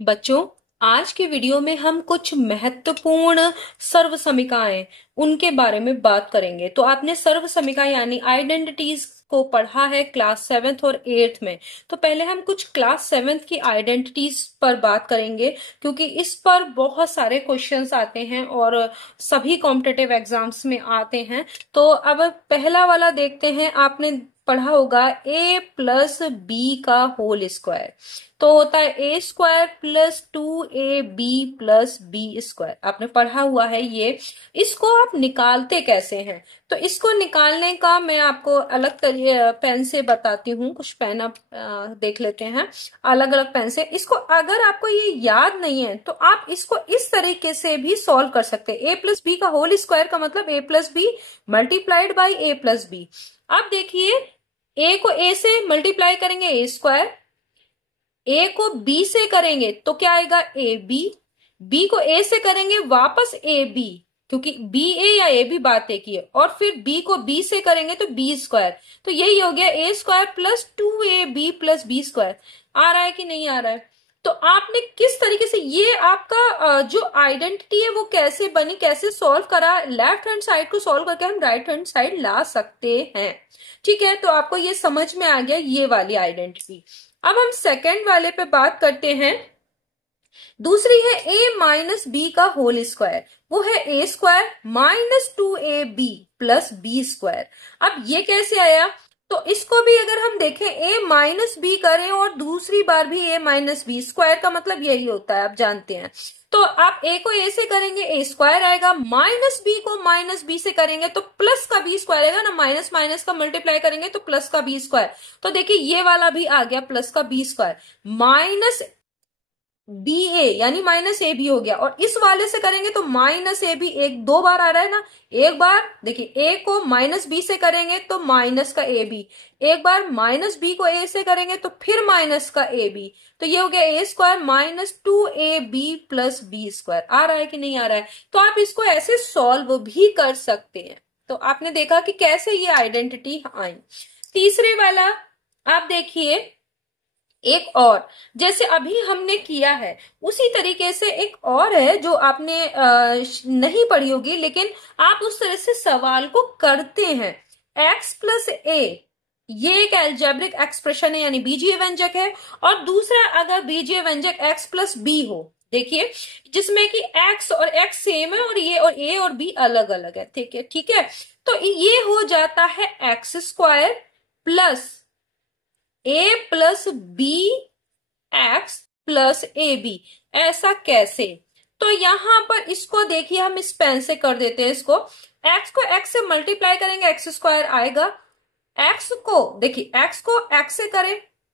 बच्चों, आज के वीडियो में हम कुछ महत्वपूर्ण सर्वसमिकाएं उनके बारे में बात करेंगे। तो आपने सर्वसमिका यानी आइडेंटिटीज को पढ़ा है क्लास 7th और 8th में। तो पहले हम कुछ क्लास 7th की आइडेंटिटीज पर बात करेंगे, क्योंकि इस पर बहुत सारे क्वेश्चंस आते हैं और सभी कॉम्पिटिटिव एग्जाम्स में आते हैं। तो अब पहला वाला देखते हैं। आपने पढ़ा होगा a प्लस बी का होल स्क्वायर। तो होता है A square plus 2ab plus B square. आपने पढ़ा हुआ है ये। इसको आप निकालते कैसे हैं? तो इसको निकालने का मैं आपको अलग पेन से बताती हूँ। कुछ पेन आप देख लेते हैं अलग अलग पेन से। इसको अगर आपको ये याद नहीं है तो आप इसको इस तरीके से भी सॉल्व कर सकते हैं। ए प्लस बी का होल स्क्वायर का मतलब A plus B multiplied by A plus B. अब देखिए, ए को ए से मल्टीप्लाई करेंगे ए स्क्वायर, ए को बी से करेंगे तो क्या आएगा ए बी, बी को ए से करेंगे वापस ए बी, क्योंकि बी ए या ए बी बात एक ही है, और फिर बी को बी से करेंगे तो बी स्क्वायर। तो यही हो गया A square plus 2ab plus B square. आ रहा है कि नहीं आ रहा है? तो आपने किस तरीके से ये आपका जो आइडेंटिटी है वो कैसे बनी, कैसे सॉल्व करा, लेफ्ट हैंड साइड को सॉल्व करके हम राइट हैंड साइड ला सकते हैं। ठीक है, तो आपको ये समझ में आ गया ये वाली आइडेंटिटी। अब हम सेकेंड वाले पे बात करते हैं। दूसरी है a माइनस बी का होल स्क्वायर। वो है A square minus 2ab plus B square. अब ये कैसे आया? तो इसको भी अगर हम देखें a माइनस बी करें और दूसरी बार भी a माइनस बी, स्क्वायर का मतलब यही होता है, आप जानते हैं। तो आप a को a से करेंगे a स्क्वायर आएगा, माइनस बी को माइनस बी से करेंगे तो प्लस का बी स्क्वायर आएगा ना, माइनस माइनस का मल्टीप्लाई करेंगे तो प्लस का बी स्क्वायर। तो देखिए ये वाला भी आ गया प्लस का बी स्क्वायर, माइनस बी ए यानी माइनस ए बी हो गया। और इस वाले से करेंगे तो माइनस ए बी, एक दो बार आ रहा है ना। एक बार देखिए ए को माइनस बी से करेंगे तो माइनस का ए बी, एक बार माइनस बी को ए से करेंगे तो फिर माइनस का ए बी। तो ये हो गया A square minus 2ab plus B square. आ रहा है कि नहीं आ रहा है? तो आप इसको ऐसे सॉल्व भी कर सकते हैं। तो आपने देखा कि कैसे ये आइडेंटिटी आई। तीसरे वाला आप देखिए, एक और जैसे अभी हमने किया है उसी तरीके से एक और है जो आपने नहीं पढ़ी होगी, लेकिन आप उस तरह से सवाल को करते हैं। x प्लस ए, ये एक एल्जेब्रिक एक्सप्रेशन है यानी बीजीय व्यंजक है। और दूसरा अगर बीजीय व्यंजक x प्लस बी हो, देखिए जिसमें कि x और x सेम है और ये और a और b अलग अलग है। ठीक है, ठीक है। तो ये हो जाता है x square plus a plus B x plus A b. ऐसा कैसे? तो यहां पर इसको देखिए, हम इस पेन से कर देते हैं। इसको x को x से मल्टीप्लाई करेंगे एक्स स्क्वायर आएगा। x को देखिए, x को x से करें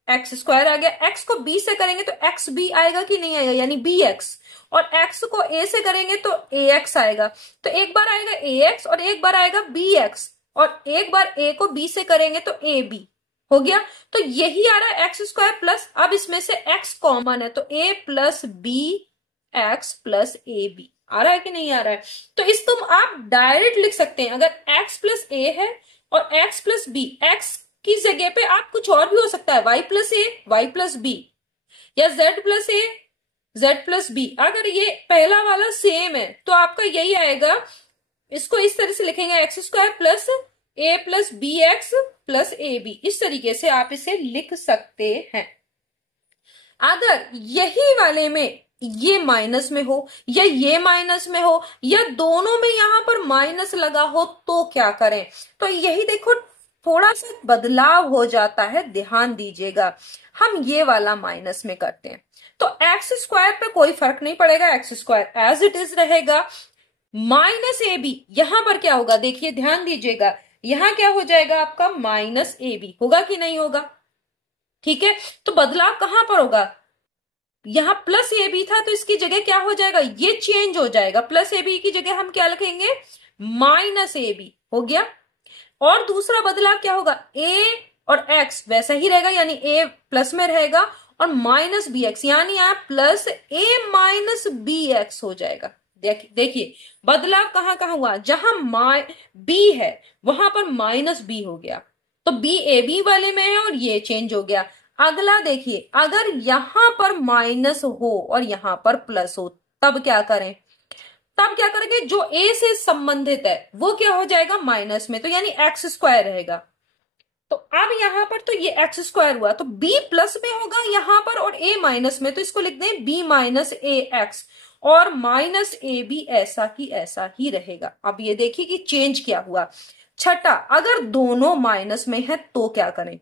एक्स स्क्वायर आ गया, x को b से करेंगे तो एक्स बी आएगा कि नहीं आएगा, यानी बी एक्स। और x को a से करेंगे तो ए एक्स आएगा। तो एक बार आएगा ए एक्स और एक बार आएगा बी एक्स, और एक बार a को b से करेंगे तो ए बी हो गया। तो यही आ रहा है एक्स स्क्वायर प्लस, अब इसमें से x कॉमन है तो a plus B x plus A B. आ रहा है कि नहीं आ रहा है? तो इस तुम आप डायरेक्ट लिख सकते हैं। अगर x प्लस ए है और x प्लस बी, x की जगह पे आप कुछ और भी हो सकता है, y प्लस ए वाई प्लस बी, या z प्लस ए जेड प्लस बी। अगर ये पहला वाला सेम है तो आपका यही आएगा। इसको इस तरह से लिखेंगे x square plus a plus B x plus A b. इस तरीके से आप इसे लिख सकते हैं। अगर यही वाले में ये माइनस में हो या ये माइनस में हो या दोनों में यहां पर माइनस लगा हो तो क्या करें? तो यही देखो, थोड़ा सा बदलाव हो जाता है, ध्यान दीजिएगा। हम ये वाला माइनस में करते हैं तो एक्स स्क्वायर पे कोई फर्क नहीं पड़ेगा, x square as it is रहेगा। माइनस ए बी, यहां पर क्या होगा देखिए, ध्यान दीजिएगा। यहां क्या हो जाएगा आपका, माइनस ए बी होगा कि नहीं होगा? ठीक है, तो बदलाव कहां पर होगा? यहां प्लस ए बी था तो इसकी जगह क्या हो जाएगा, ये चेंज हो जाएगा। प्लस ए बी की जगह हम क्या लिखेंगे, माइनस ए बी हो गया। और दूसरा बदलाव क्या होगा, ए और एक्स वैसा ही रहेगा, यानी ए प्लस में रहेगा और माइनस बी एक्स, यानी आप प्लस ए माइनस बी एक्स हो जाएगा। देखिए बदलाव कहां कहां हुआ, जहां बी है वहां पर माइनस बी हो गया, तो बी ए बी वाले में है और ये चेंज हो गया। अगला देखिए, अगर यहां पर माइनस हो और यहां पर प्लस हो, तब क्या करें? तब क्या करेंगे, जो ए से संबंधित है वो क्या हो जाएगा, माइनस में, तो यानी एक्स स्क्वायर रहेगा। तो अब यहां पर तो ये एक्स स्क्वायर हुआ, तो बी प्लस में होगा यहां पर और ए माइनस में, तो इसको लिख दें बी माइनस ए एक्स, और माइनस ए भी ऐसा ही रहेगा। अब ये देखिए कि चेंज क्या हुआ। छठा, अगर दोनों माइनस में है तो क्या करें?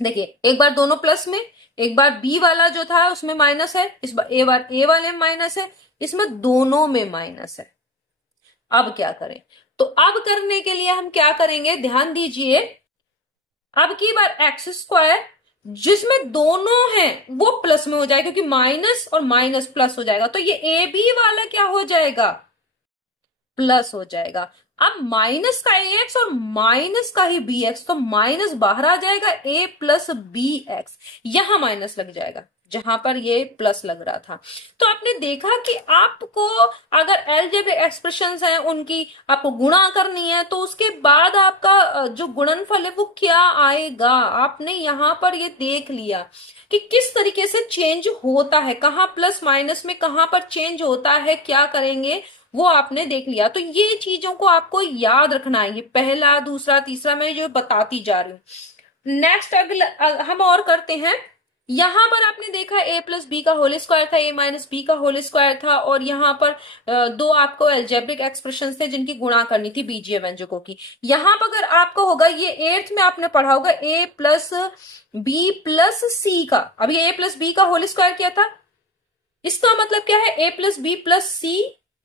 देखिए, एक बार दोनों प्लस में, एक बार बी वाला जो था उसमें माइनस है, इस बार ए वाले में माइनस है, इसमें दोनों में माइनस है। अब क्या करें? तो अब करने के लिए हम क्या करेंगे, ध्यान दीजिए। अब की बार एक्स स्क्वायर जिसमें दोनों हैं वो प्लस में हो जाएगा, क्योंकि माइनस और माइनस प्लस हो जाएगा, तो ये ए बी वाला क्या हो जाएगा, प्लस हो जाएगा। अब माइनस का ए एक्स और माइनस का ही बी एक्स, तो माइनस बाहर आ जाएगा, ए प्लस बी एक्स, यहां माइनस लग जाएगा जहां पर ये प्लस लग रहा था। तो आपने देखा कि आपको अगर अलजेब्रिक एक्सप्रेशंस हैं उनकी आपको गुणा करनी है, तो उसके बाद आपका जो गुणनफल है वो क्या आएगा, आपने यहां पर ये देख लिया कि किस तरीके से चेंज होता है, कहां प्लस माइनस में कहां पर चेंज होता है, क्या करेंगे वो आपने देख लिया। तो ये चीजों को आपको याद रखना है, ये पहला दूसरा तीसरा मैं जो बताती जा रही हूँ। नेक्स्ट अगला हम और करते हैं। यहां पर आपने देखा ए प्लस बी का होल स्क्वायर था, ए माइनस बी का होल स्क्वायर था, और यहां पर दो आपको अलजेब्रिक एक्सप्रेशन थे जिनकी गुणा करनी थी बीजीय व्यंजकों की। यहां पर अगर आपको होगा, ये 8th में आपने पढ़ा होगा ए प्लस बी प्लस सी का, अभी ए प्लस बी का होल स्क्वायर किया था, इसका मतलब क्या है, ए प्लस बी प्लस सी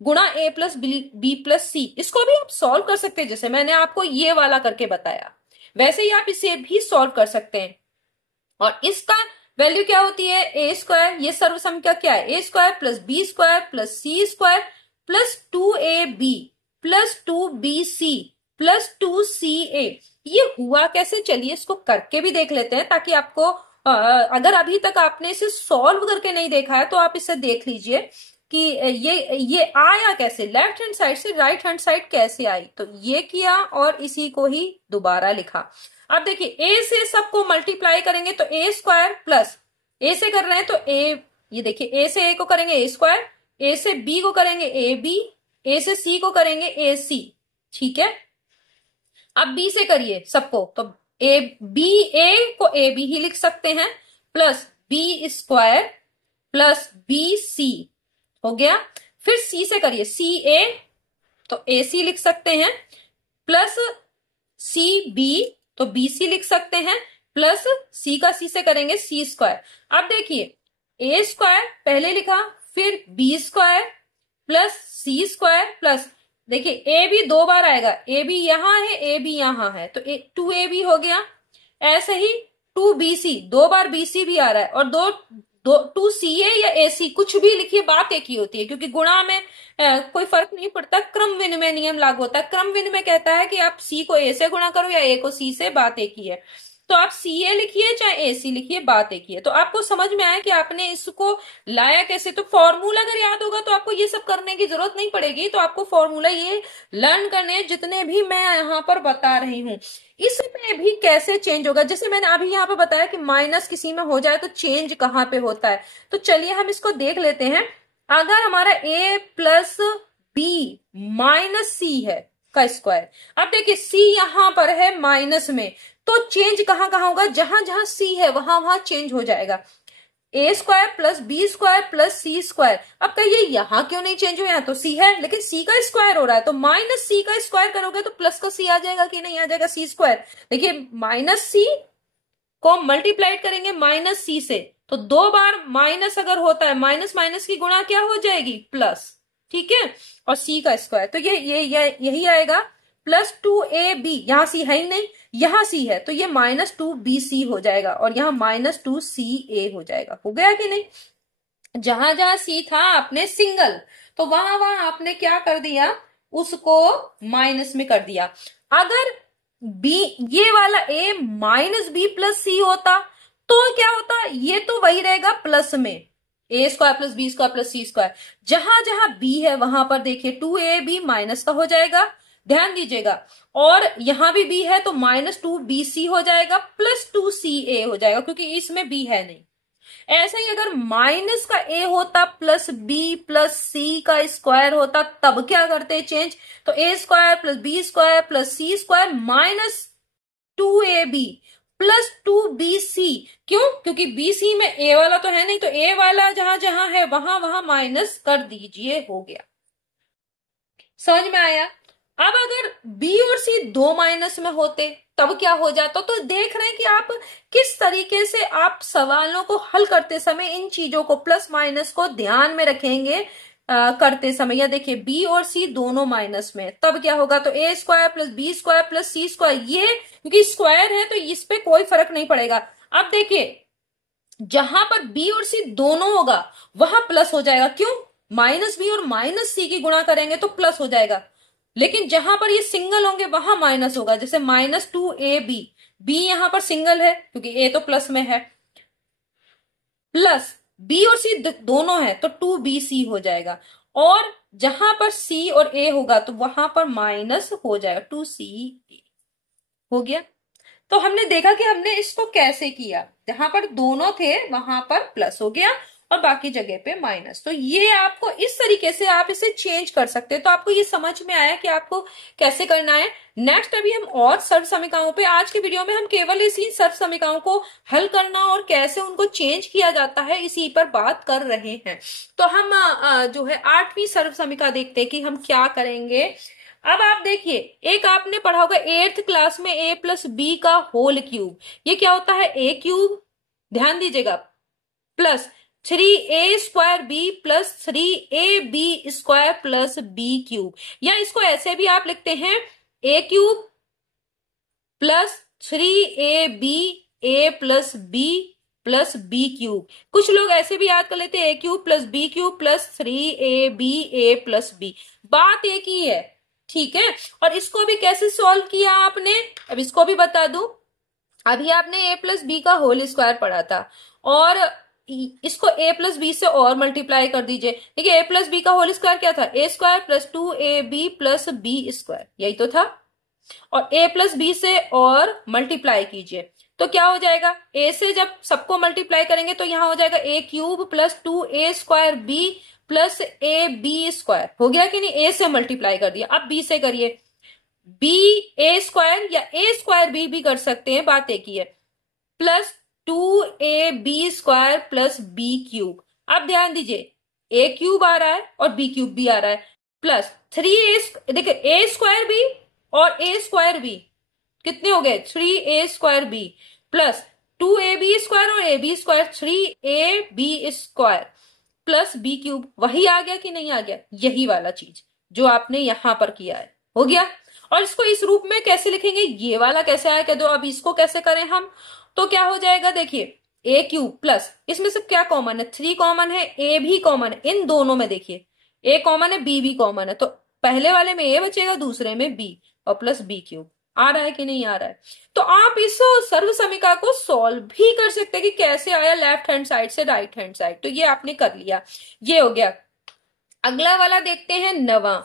गुणा ए प्लस बी प्लस सी। इसको भी आप सॉल्व कर सकते हैं, जैसे मैंने आपको ये वाला करके बताया वैसे ही आप इसे भी सॉल्व कर सकते हैं। और इसका वैल्यू क्या होती है, ए स्क्वायर, ये सर्वसंख्या क्या है, A square plus B square plus C square plus 2ab plus 2bc plus 2ca। ये हुआ कैसे, चलिए इसको करके भी देख लेते हैं, ताकि आपको अगर अभी तक आपने इसे सॉल्व करके नहीं देखा है तो आप इसे देख लीजिए कि ये आया कैसे, लेफ्ट हैंड साइड से राइट हैंड साइड कैसे आई। तो ये किया और इसी को ही दोबारा लिखा। अब देखिए, ए से सबको मल्टीप्लाई करेंगे तो ए स्क्वायर प्लस, ए से कर रहे हैं तो ए, ये देखिए ए से ए को करेंगे ए स्क्वायर, ए से बी को करेंगे ए बी, ए से सी को करेंगे ए सी, ठीक है। अब बी से करिए सबको, तो ए बी, ए को ए बी ही लिख सकते हैं, plus B square plus b c हो गया। फिर सी से करिए, सी ए, तो ए सी लिख सकते हैं, प्लस सी बी, तो बी सी लिख सकते हैं, प्लस सी का सी से करेंगे सी स्क्वायर। अब देखिए, ए स्क्वायर पहले लिखा, फिर बी स्क्वायर प्लस सी स्क्वायर प्लस, देखिए ए बी दो बार आएगा, ए बी यहां है ए बी यहां है, तो 2ab हो गया। ऐसे ही 2bc, दो बार bc भी आ रहा है, और दो 2ca या ac, कुछ भी लिखिए बात एक ही होती है, क्योंकि गुणा में कोई फर्क नहीं पड़ता, क्रम विनिमय नियम लागू होता है। क्रम विनिमय कहता है कि आप c को a से गुणा करो या a को c से, बात एक ही है। तो आप ca लिखिए चाहे ac लिखिए, बात एक ही है। तो आपको समझ में आया कि आपने इसको लाया कैसे। तो फॉर्मूला अगर याद होगा तो आपको ये सब करने की जरूरत नहीं पड़ेगी, तो आपको फॉर्मूला ये लर्न करने जितने भी मैं यहाँ पर बता रही हूँ। इसमें भी कैसे चेंज होगा, जैसे मैंने अभी यहाँ पे बताया कि माइनस किसी में हो जाए तो चेंज कहाँ पे होता है, तो चलिए हम इसको देख लेते हैं। अगर हमारा a प्लस बी माइनस सी है का स्क्वायर, अब देखिए c यहां पर है माइनस में, तो चेंज कहां कहां होगा, जहां जहां c है वहां वहां चेंज हो जाएगा। A square plus B square plus C square, अब कहिए यहां क्यों नहीं चेंज हुआ, यहाँ तो सी है लेकिन सी का स्क्वायर हो रहा है, तो माइनस सी का स्क्वायर करोगे तो प्लस का सी आ जाएगा कि नहीं आ जाएगा, सी स्क्वायर। देखिए माइनस सी को मल्टीप्लाइड करेंगे माइनस सी से, तो दो बार माइनस अगर होता है, माइनस माइनस की गुणा क्या हो जाएगी, प्लस, ठीक है। और सी का स्क्वायर, तो ये यही आएगा, प्लस 2ab, यहां सी है ही नहीं, यहां सी है, तो ये माइनस 2bc हो जाएगा, और यहां माइनस 2ca हो जाएगा। हो गया कि नहीं, जहां जहां सी था आपने सिंगल, तो वहां वहां आपने क्या कर दिया, उसको माइनस में कर दिया। अगर बी, ये वाला ए माइनस बी प्लस सी होता तो क्या होता, ये तो वही रहेगा प्लस में, A square plus B square plus C square. जहां जहां बी है वहां पर देखिए 2ab माइनस का हो जाएगा, ध्यान दीजिएगा, और यहां भी बी है तो माइनस 2bc हो जाएगा, प्लस 2 2ca हो जाएगा, क्योंकि इसमें b है नहीं। ऐसा ही अगर माइनस का a होता प्लस बी प्लस सी का स्क्वायर होता, तब क्या करते चेंज, तो a square plus B square plus C square minus 2ab plus 2bc। क्यों? क्योंकि bc में a वाला तो है नहीं, तो a वाला जहां जहां है वहां वहां माइनस कर दीजिए, हो गया। समझ में आया? अब अगर b और c दो माइनस में होते तब क्या हो जाता? तो देख रहे हैं कि आप किस तरीके से आप सवालों को हल करते समय इन चीजों को, प्लस माइनस को ध्यान में रखेंगे करते समय। या देखिए b और c दोनों माइनस में, तब क्या होगा, तो a square plus B square plus C square, ये क्योंकि स्क्वायर है तो इस पे कोई फर्क नहीं पड़ेगा। अब देखिए जहां पर b और c दोनों होगा वहां प्लस हो जाएगा। क्यों? माइनस बी और माइनस सी की गुणा करेंगे तो प्लस हो जाएगा। लेकिन जहां पर ये सिंगल होंगे वहां माइनस होगा, जैसे -2ab, b यहां पर सिंगल है क्योंकि a तो प्लस में है, प्लस b और c दोनों है तो 2bc हो जाएगा। और जहां पर c और a होगा तो वहां पर माइनस हो जाएगा, 2ca हो गया। तो हमने देखा कि हमने इसको कैसे किया, जहां पर दोनों थे वहां पर प्लस हो गया और बाकी जगह पे माइनस। तो ये आपको इस तरीके से आप इसे चेंज कर सकते हैं। तो आपको ये समझ में आया कि आपको कैसे करना है। नेक्स्ट अभी हम और सर्व समीकरणों पे, आज के वीडियो में हम केवल इसी सर्व समीकरणों को हल करना और कैसे उनको चेंज किया जाता है इसी पर बात कर रहे हैं। तो हम जो है 8वीं सर्व समीकरण देखते हैं कि हम क्या करेंगे। अब आप देखिए, एक आपने पढ़ा होगा 8th क्लास में a प्लस बी का होल क्यूब, ये क्या होता है, a क्यूब, ध्यान दीजिएगा, plus 3a square b plus 3ab square plus b cube. या इसको ऐसे भी आप लिखते हैं a cube plus 3ab a plus b plus b cube. कुछ लोग ऐसे भी याद कर लेते हैं a cube plus b cube plus 3ab a plus b। बात एक ही है, ठीक है। और इसको भी कैसे सॉल्व किया आपने, अब इसको भी बता दूं। अभी आपने a प्लस बी का होल स्क्वायर पढ़ा था और इसको a प्लस बी से और मल्टीप्लाई कर दीजिए। देखिए a प्लस बी का होल स्क्वायर क्या था, a square plus 2ab plus B square, यही तो था। और a प्लस बी से और मल्टीप्लाई कीजिए तो क्या हो जाएगा, a से जब सबको मल्टीप्लाई करेंगे तो यहां हो जाएगा a cube plus 2a square b plus A b square. हो गया कि नहीं, a से मल्टीप्लाई कर दिया। अब b से करिए, b a स्क्वायर या a स्क्वायर b भी कर सकते हैं, बात एक ही है, plus 2ab square plus b cube. अब ध्यान दीजिए a क्यूब आ रहा है और b क्यूब भी आ रहा है, प्लस 3a, देखिए a स्क्वायर b और a स्क्वायर b कितने हो गए, 3a square b plus 2ab square और ab square 3ab square plus b cube. वही आ गया कि नहीं आ गया, यही वाला चीज जो आपने यहां पर किया है, हो गया। और इसको इस रूप में कैसे लिखेंगे, ये वाला कैसे आया कह दो। अब इसको कैसे करें हम, तो क्या हो जाएगा, देखिए a क्यूब प्लस, इसमें से क्या कॉमन है, 3 कॉमन है, a भी कॉमन है, इन दोनों में देखिए a कॉमन है b भी कॉमन है, तो पहले वाले में a बचेगा, दूसरे में b, और प्लस b क्यूब। आ रहा है कि नहीं आ रहा है। तो आप इस सर्व समीकरण को सॉल्व भी कर सकते हैं कि कैसे आया लेफ्ट हैंड साइड से राइट हैंड साइड, तो ये आपने कर लिया, ये हो गया। अगला वाला देखते हैं 9वां,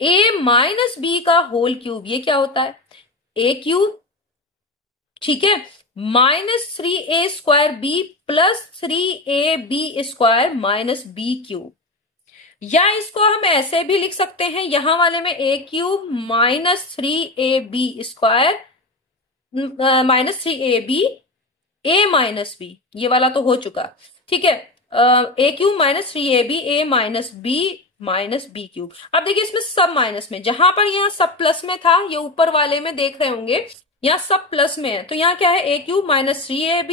a माइनस बी का होल क्यूब, ये क्या होता है, a क्यूब, ठीक है, -3a square b plus 3ab square minus b cube. या इसको हम ऐसे भी लिख सकते हैं, यहां वाले में a cube -3ab square -3ab a minus b, ये वाला तो हो चुका, ठीक है, a cube -3ab a minus b cube. अब देखिए इसमें सब माइनस में, जहां पर यहाँ सब प्लस में था, ये ऊपर वाले में देख रहे होंगे यहाँ सब प्लस में है, तो यहाँ क्या है, a cube -3ab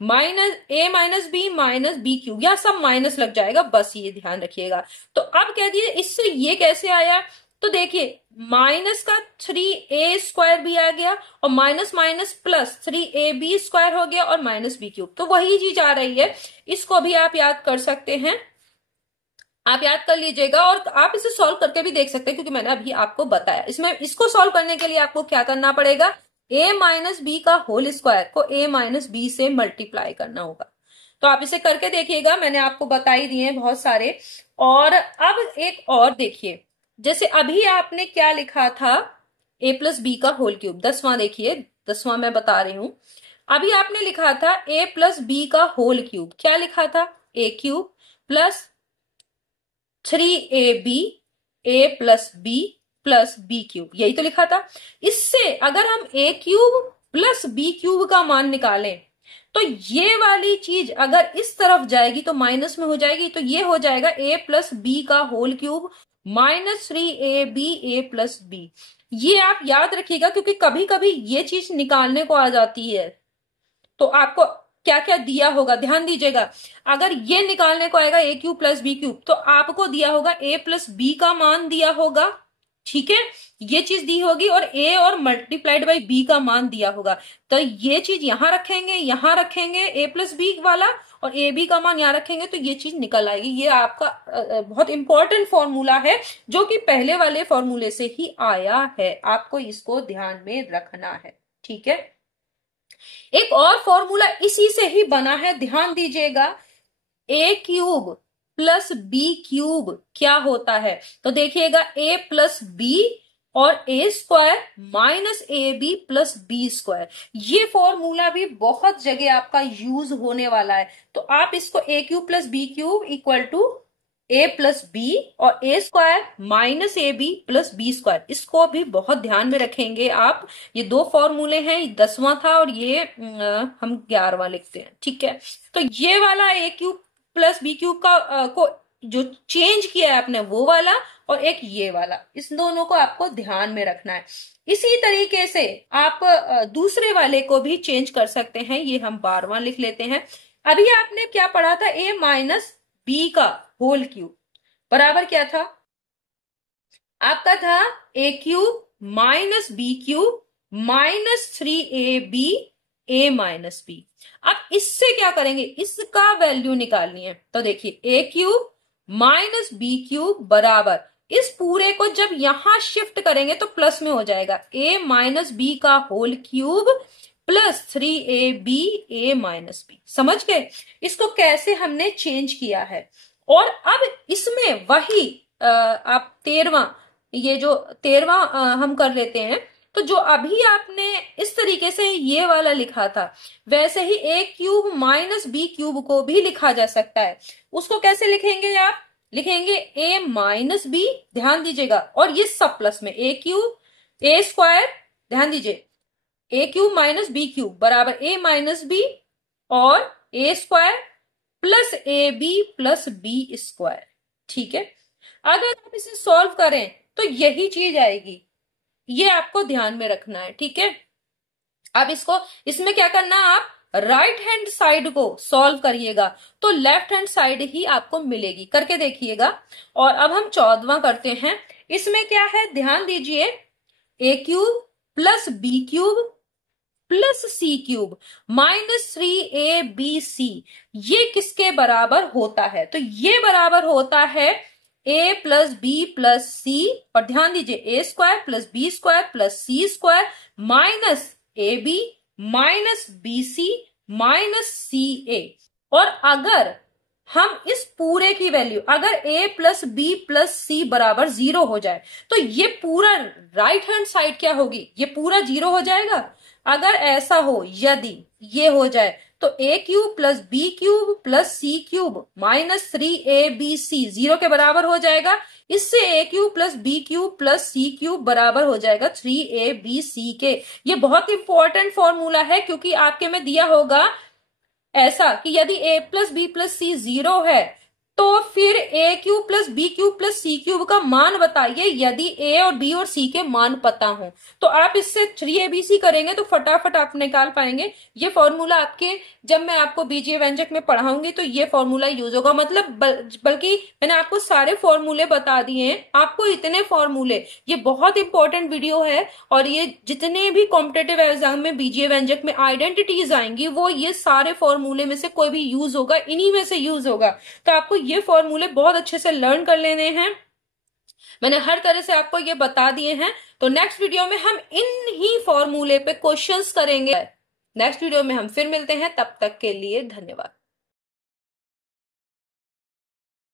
minus a minus b cube, या सब माइनस लग जाएगा, बस ये ध्यान रखिएगा। तो अब कह दिए इससे ये कैसे आया, तो देखिए माइनस का 3a स्क्वायर भी आ गया और minus minus plus 3ab square हो गया और माइनस बी क्यूब, तो वही चीज आ रही है। इसको भी आप याद कर सकते हैं, आप याद कर लीजिएगा और आप इसे सॉल्व करके भी देख सकते हैं, क्योंकि मैंने अभी आपको बताया। इसमें इसको सॉल्व करने के लिए आपको क्या करना पड़ेगा, a माइनस बी का होल स्क्वायर को a माइनस बी से मल्टीप्लाई करना होगा। तो आप इसे करके देखिएगा, मैंने आपको बता ही दिए हैं बहुत सारे। और अब एक और देखिए, जैसे अभी आपने क्या लिखा था, a प्लस बी का होल क्यूब, 10वां देखिए, 10वां मैं बता रही हूं। अभी आपने लिखा था a प्लस बी का होल क्यूब, क्या लिखा था, a cube plus 3ab a plus B cube, यही तो लिखा था। इससे अगर हम a cube plus B cube का मान निकालें तो ये वाली चीज अगर इस तरफ जाएगी तो माइनस में हो जाएगी, तो ये हो जाएगा a प्लस बी का whole cube minus 3ab a plus b. ये आप याद रखिएगा क्योंकि कभी कभी ये चीज निकालने को आ जाती है, तो आपको क्या क्या दिया होगा ध्यान दीजिएगा। अगर ये निकालने को आएगा a cube plus B cube तो आपको दिया होगा a प्लस बी का मान दिया होगा, ठीक है, ये चीज दी होगी, और a और मल्टीप्लाइड बाई b का मान दिया होगा। तो ये चीज यहां रखेंगे a प्लस बी वाला, और ए बी का मान यहां रखेंगे तो ये चीज निकल आएगी। ये आपका बहुत इंपॉर्टेंट फॉर्मूला है जो कि पहले वाले फॉर्मूले से ही आया है, आपको इसको ध्यान में रखना है, ठीक है। एक और फॉर्मूला इसी से ही बना है, ध्यान दीजिएगा, a cube plus B cube क्या होता है, तो देखिएगा a प्लस बी और a square minus A b plus B square. ये फॉर्मूला भी बहुत जगह आपका यूज होने वाला है, तो आप इसको a cube plus B cube equal to a plus b और a square minus A b plus B square, इसको भी बहुत ध्यान में रखेंगे आप। ये दो फॉर्मूले हैं, 10वां था और ये हम 11वां लिखते हैं, ठीक है। तो ये वाला a cube plus B cube का को जो चेंज किया है आपने वो वाला, और एक ये वाला, इस दोनों को आपको ध्यान में रखना है। इसी तरीके से आप दूसरे वाले को भी चेंज कर सकते हैं, ये हम 12वां लिख लेते हैं। अभी आपने क्या पढ़ा था, a माइनस बी का होल क्यूब बराबर क्या था, आपका था a cube minus b cube minus 3ab a minus b. अब इससे क्या करेंगे, इसका वैल्यू निकालनी है, तो देखिए a cube minus b cube बराबर, इस पूरे को जब यहां शिफ्ट करेंगे तो प्लस में हो जाएगा, a माइनस बी का whole cube plus 3ab a minus b. समझ गए इसको कैसे हमने चेंज किया है। और अब इसमें वही आप 13वां, ये जो 13वां हम कर लेते हैं, तो जो अभी आपने इस तरीके से ये वाला लिखा था वैसे ही a cube minus b cube को भी लिखा जा सकता है। उसको कैसे लिखेंगे, आप लिखेंगे a माइनस बी, ध्यान दीजिएगा, और ये सब प्लस में a क्यूब a स्क्वायर, ध्यान दीजिए, a cube minus b cube बराबर a माइनस बी और a square plus A b plus B square, ठीक है। अगर आप इसे सॉल्व करें तो यही चीज आएगी, ये आपको ध्यान में रखना है, ठीक है। अब इसको, इसमें क्या करना है, आप राइट हैंड साइड को सॉल्व करिएगा तो लेफ्ट हैंड साइड ही आपको मिलेगी, करके देखिएगा। और अब हम 14वां करते हैं, इसमें क्या है ध्यान दीजिए, A cube plus B cube plus C cube minus 3ab ये किसके बराबर होता है, तो ये बराबर होता है a plus B plus C, और ध्यान दीजिए a square plus B square plus C square minus A B minus B C minus C A. और अगर हम इस पूरे की वैल्यू, अगर a plus B plus C बराबर 0 हो जाए तो ये पूरा राइट हैंड साइड क्या होगी, ये पूरा 0 हो जाएगा। अगर ऐसा हो, यदि ये हो जाए तो a cube plus B cube plus C cube minus 3abc 0 के बराबर हो जाएगा। इससे a cube plus B cube plus C cube बराबर हो जाएगा 3abc के। ये बहुत इंपॉर्टेंट फॉर्मूला है क्योंकि आपके में दिया होगा ऐसा कि यदि a plus B plus c 0 है तो फिर a cube plus B cube plus C cube का मान बताइए, यदि a और b और c के मान पता हो तो आप इससे 3abc करेंगे तो फटाफट आप निकाल पाएंगे। ये फॉर्मूला आपके, जब मैं आपको बीजीय व्यंजक में पढ़ाऊंगी तो ये फॉर्मूला यूज होगा, मतलब बल्कि मैंने आपको सारे फॉर्मूले बता दिए हैं, आपको इतने फॉर्मूले, ये बहुत इंपॉर्टेंट वीडियो है। और ये जितने भी कॉम्पिटेटिव एग्जाम में बीजीय व्यंजक में आइडेंटिटीज आएंगी वो ये सारे फॉर्मूले में से कोई भी यूज होगा, इन्हीं में से यूज होगा। तो आपको ये फॉर्मूले बहुत अच्छे से लर्न कर लेने हैं, मैंने हर तरह से आपको ये बता दिए हैं। तो नेक्स्ट वीडियो में हम इन ही फॉर्मूले पे क्वेश्चंस करेंगे। नेक्स्ट वीडियो में हम फिर मिलते हैं, तब तक के लिए धन्यवाद।